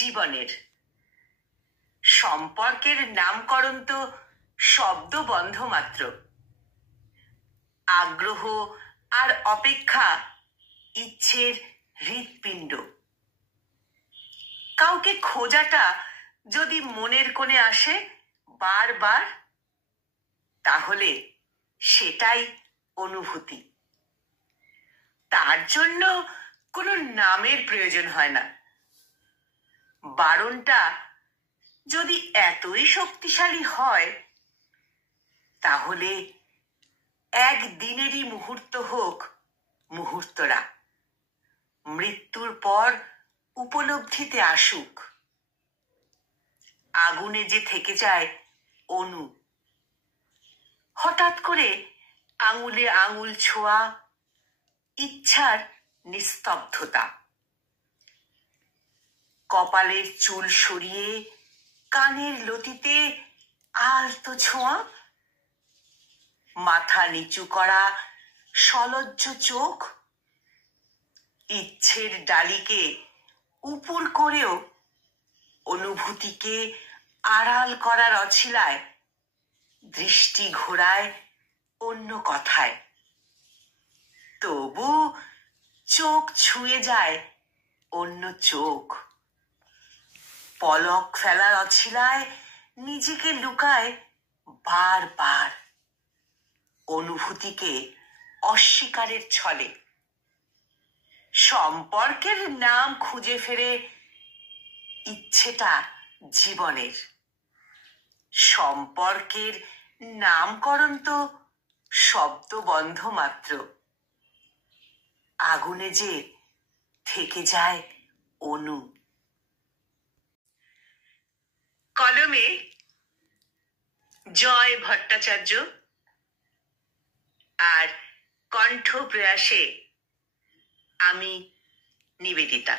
জীবনের। সম্পর্কের নামকরণ তো শব্দবন্ধ মাত্র। আগ্রহ আর অপেক্ষা ইচ্ছের হৃৎপিণ্ড। কাউকে খোঁজাটা যদি মনের কোণে আসে বারবার, তাহলে সেটাই অনুভূতি। তার জন্য কোনো নামের প্রয়োজন হয় না। বারণটা যদি এতই শক্তিশালী হয়, তাহলে একদিনেরই মুহূর্ত হোক মুহূর্তরা, মৃত্যুর পর উপলব্ধিতে আসুক। আগুনে যে থেকে যায় অণু, হঠাৎ করে আঙুলে আঙুল ছোঁয়া, ইচ্ছার নিস্তব্ধতা। কপালের চুল সরিয়ে কানের লতিতে আলতো ছোঁয়া, মাথা নিচু করা সলজ্জ চোখ। ইচ্ছের ডালিকে উপুর করেও অনুভূতিকে আড়াল করার অছিলায় দৃষ্টি ঘোরায় অন্য কথায়। তবু চোখ ছুঁয়ে যায় অন্য চোখ। পলক ফেলার অছিলায় নিজেকে লুকায় বারবার, অনুভূতিকে অস্বীকারের ছলে। সম্পর্কের নাম খুঁজে ফেরে ইচ্ছেটা জীবনের। সম্পর্কের নামকরণ তো শব্দবন্ধ মাত্র। আগুনে যে থেকে যায় অণু। কলমে জয় ভট্টাচার্য আর কণ্ঠ প্রয়াসে আমি নিবেদিতা।